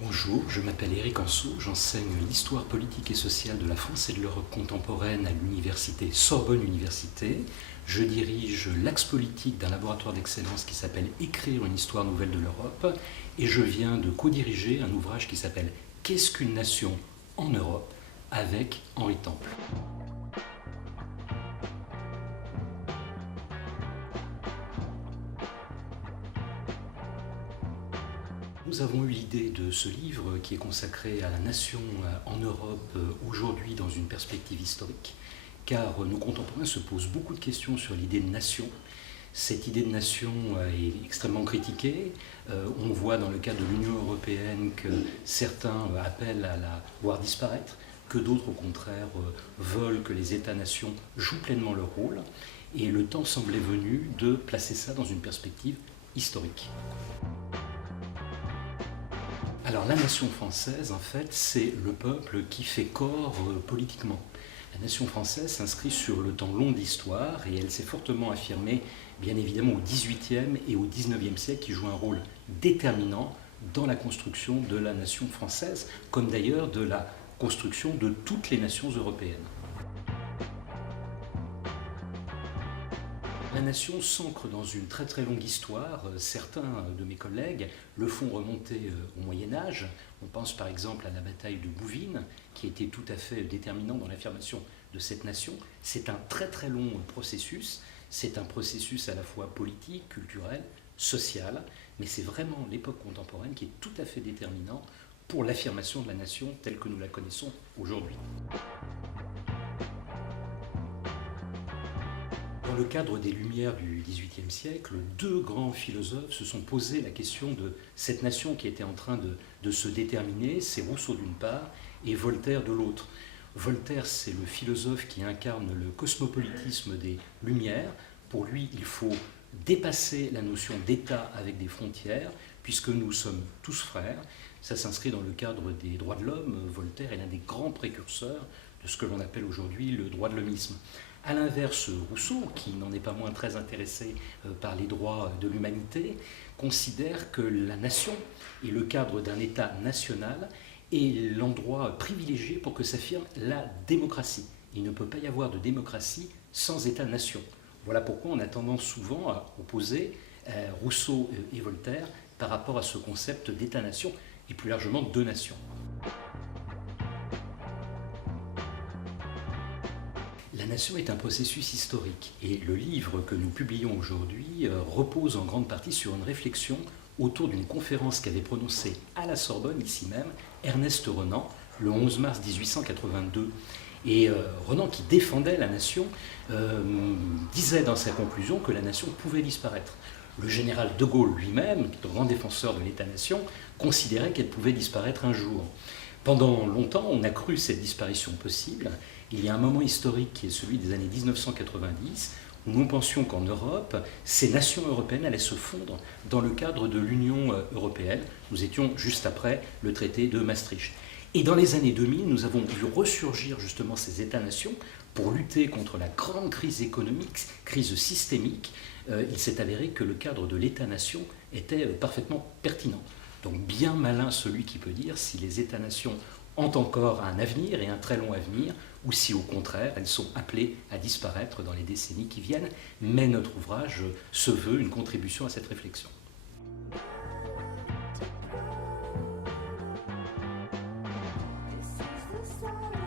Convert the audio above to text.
Bonjour, je m'appelle Éric Anceau, j'enseigne l'histoire politique et sociale de la France et de l'Europe contemporaine à l'université Sorbonne Université. Je dirige l'axe politique d'un laboratoire d'excellence qui s'appelle Écrire une histoire nouvelle de l'Europe et je viens de co-diriger un ouvrage qui s'appelle Qu'est-ce qu'une nation en Europe avec Henri Temple. Nous avons eu l'idée de ce livre qui est consacré à la nation en Europe aujourd'hui dans une perspective historique, car nos contemporains se posent beaucoup de questions sur l'idée de nation. Cette idée de nation est extrêmement critiquée. On voit dans le cadre de l'Union européenne que certains appellent à la voir disparaître, que d'autres au contraire veulent que les États-nations jouent pleinement leur rôle. Et le temps semblait venu de placer ça dans une perspective historique. Alors la nation française, en fait, c'est le peuple qui fait corps politiquement. La nation française s'inscrit sur le temps long de l'histoire et elle s'est fortement affirmée, bien évidemment, au XVIIIe et au XIXe siècle, qui joue un rôle déterminant dans la construction de la nation française, comme d'ailleurs de la construction de toutes les nations européennes. La nation s'ancre dans une très très longue histoire. Certains de mes collègues le font remonter au Moyen-Âge. On pense par exemple à la bataille de Bouvines, qui a été tout à fait déterminant dans l'affirmation de cette nation. C'est un très très long processus. C'est un processus à la fois politique, culturel, social, mais c'est vraiment l'époque contemporaine qui est tout à fait déterminant pour l'affirmation de la nation telle que nous la connaissons aujourd'hui. Dans le cadre des Lumières du XVIIIe siècle, deux grands philosophes se sont posé la question de cette nation qui était en train de se déterminer. C'est Rousseau d'une part et Voltaire de l'autre. Voltaire, c'est le philosophe qui incarne le cosmopolitisme des Lumières. Pour lui, il faut dépasser la notion d'État avec des frontières, puisque nous sommes tous frères. Ça s'inscrit dans le cadre des droits de l'homme. Voltaire est l'un des grands précurseurs de ce que l'on appelle aujourd'hui le droit de l'hommisme. A l'inverse, Rousseau, qui n'en est pas moins très intéressé par les droits de l'humanité, considère que la nation et le cadre d'un État national est l'endroit privilégié pour que s'affirme la démocratie. Il ne peut pas y avoir de démocratie sans État-nation. Voilà pourquoi on a tendance souvent à opposer Rousseau et Voltaire par rapport à ce concept d'État-nation et plus largement de nation. La nation est un processus historique et le livre que nous publions aujourd'hui repose en grande partie sur une réflexion autour d'une conférence qu'avait prononcée à la Sorbonne, ici même, Ernest Renan, le 11 mars 1882. Et Renan, qui défendait la nation, disait dans sa conclusion que la nation pouvait disparaître. Le général de Gaulle lui-même, grand défenseur de l'État-nation, considérait qu'elle pouvait disparaître un jour. Pendant longtemps, on a cru cette disparition possible. Il y a un moment historique qui est celui des années 1990, où nous pensions qu'en Europe, ces nations européennes allaient se fondre dans le cadre de l'Union européenne. Nous étions juste après le traité de Maastricht. Et dans les années 2000, nous avons vu ressurgir justement ces États-nations pour lutter contre la grande crise économique, crise systémique. Il s'est avéré que le cadre de l'État-nation était parfaitement pertinent. Donc bien malin celui qui peut dire si les États-nations ont encore un avenir et un très long avenir, ou si au contraire elles sont appelées à disparaître dans les décennies qui viennent. Mais notre ouvrage se veut une contribution à cette réflexion. This is the start.